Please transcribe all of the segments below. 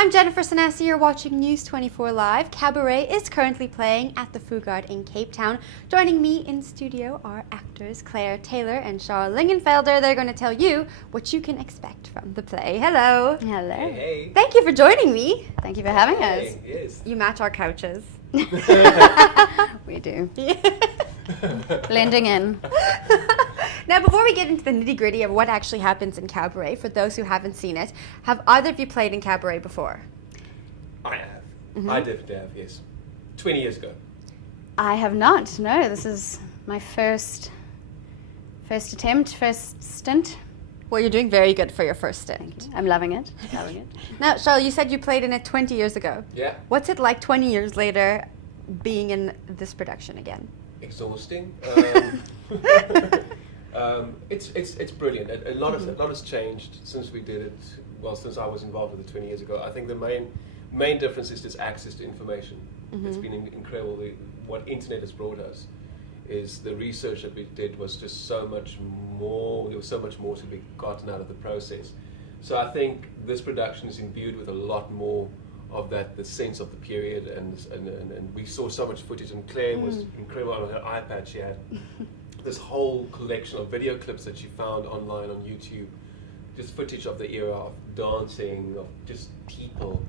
I'm Jennifer Sanasi. You're watching News 24 Live. Cabaret is currently playing at the Fugard in Cape Town. Joining me in studio are actors Claire Taylor and Charles Lingenfelder. They're going to tell you what you can expect from the play. Hello. Hello. Hey. Thank you for joining me. Thank you for having us. Yes. You match our couches. We do. Blending in. Now, before we get into the nitty-gritty of what actually happens in Cabaret, for those who haven't seen it, have either of you played in Cabaret before? I have. I definitely have, yes. 20 years ago. I have not. No, this is my first attempt, first stint. Well, you're doing very good for your first stint. I'm loving it. Loving it. Now, Charles, you said you played in it 20 years ago. Yeah. What's it like 20 years later being in this production again? Exhausting. It's brilliant. A lot has changed since we did it. Well, since I was involved with it 20 years ago. I think the main difference is just access to information. It's been incredible. What internet has brought us is the research that we did was just so much more. There was so much more to be gotten out of the process. So I think this production is imbued with a lot more of that, the sense of the period, and we saw so much footage. And Claire was incredible on her iPad. She had this whole collection of video clips that she found online on YouTube, just footage of the era of dancing, of just people,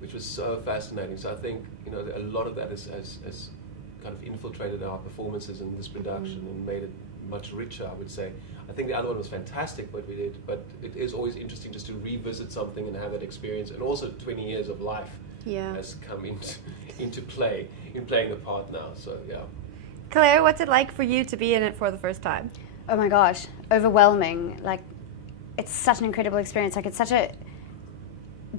which was so fascinating. So I think a lot of that has kind of infiltrated our performances in this production and made it much richer, I would say. I think the other one was fantastic what we did, but it is always interesting just to revisit something and have that experience. And also 20 years of life has come into play in playing the part now. So yeah. Claire, what's it like for you to be in it for the first time? Oh my gosh, overwhelming. Like, it's such an incredible experience. Like, it's such a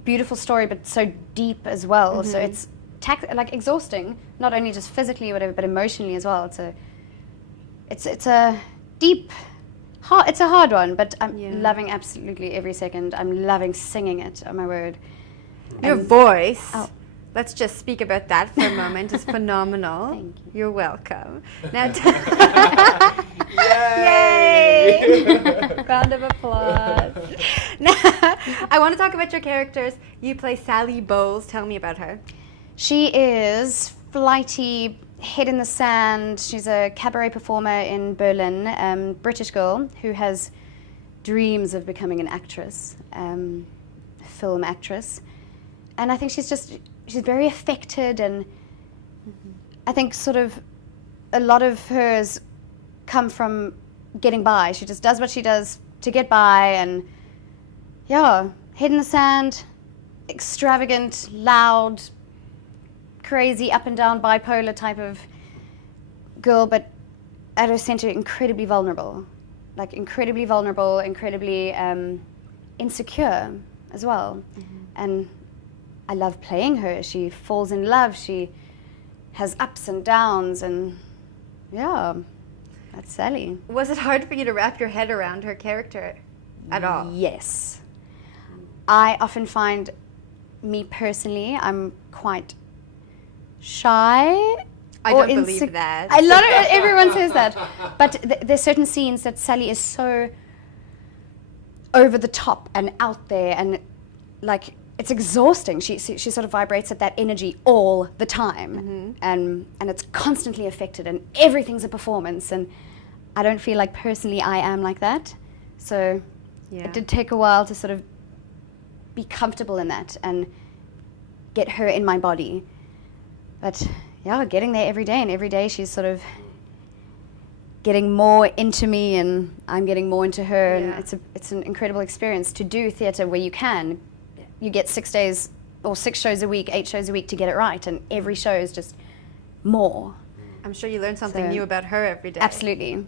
beautiful story, but so deep as well. So it's exhausting, not only just physically or whatever, but emotionally as well. It's a deep, hard. It's a hard one, but I'm loving absolutely every second. I'm loving singing it. Oh my word! Your voice. Oh. Let's just speak about that for a moment. It's phenomenal. Thank you. You're welcome. Now, Yay! Round of applause. Now, I want to talk about your characters. You play Sally Bowles. Tell me about her. She is flighty, head in the sand. She's a cabaret performer in Berlin, British girl who has dreams of becoming an actress, film actress. And I think she's very affected, and I think sort of a lot of hers come from getting by. She just does what she does to get by, and head in the sand, extravagant, loud, crazy, up and down, bipolar type of girl, but at her center, incredibly vulnerable, incredibly insecure as well. And I love playing her. She falls in love. She has ups and downs, and that's Sally. Was it hard for you to wrap your head around her character at all? Yes. I often find, me personally, I'm quite shy. I don't believe that. Everyone says that. But there's certain scenes that Sally is so over the top and out there, and it's exhausting. She sort of vibrates at that energy all the time, and it's constantly affected, and everything's a performance. And I don't feel like personally I am like that. So it did take a while to sort of be comfortable in that and get her in my body. But getting there every day, and every day she's sort of getting more into me, and I'm getting more into her, and it's an incredible experience to do theatre where you get 6 days or 6 shows a week, 8 shows a week to get it right, and every show is just more. I'm sure you learn something new about her every day. Absolutely.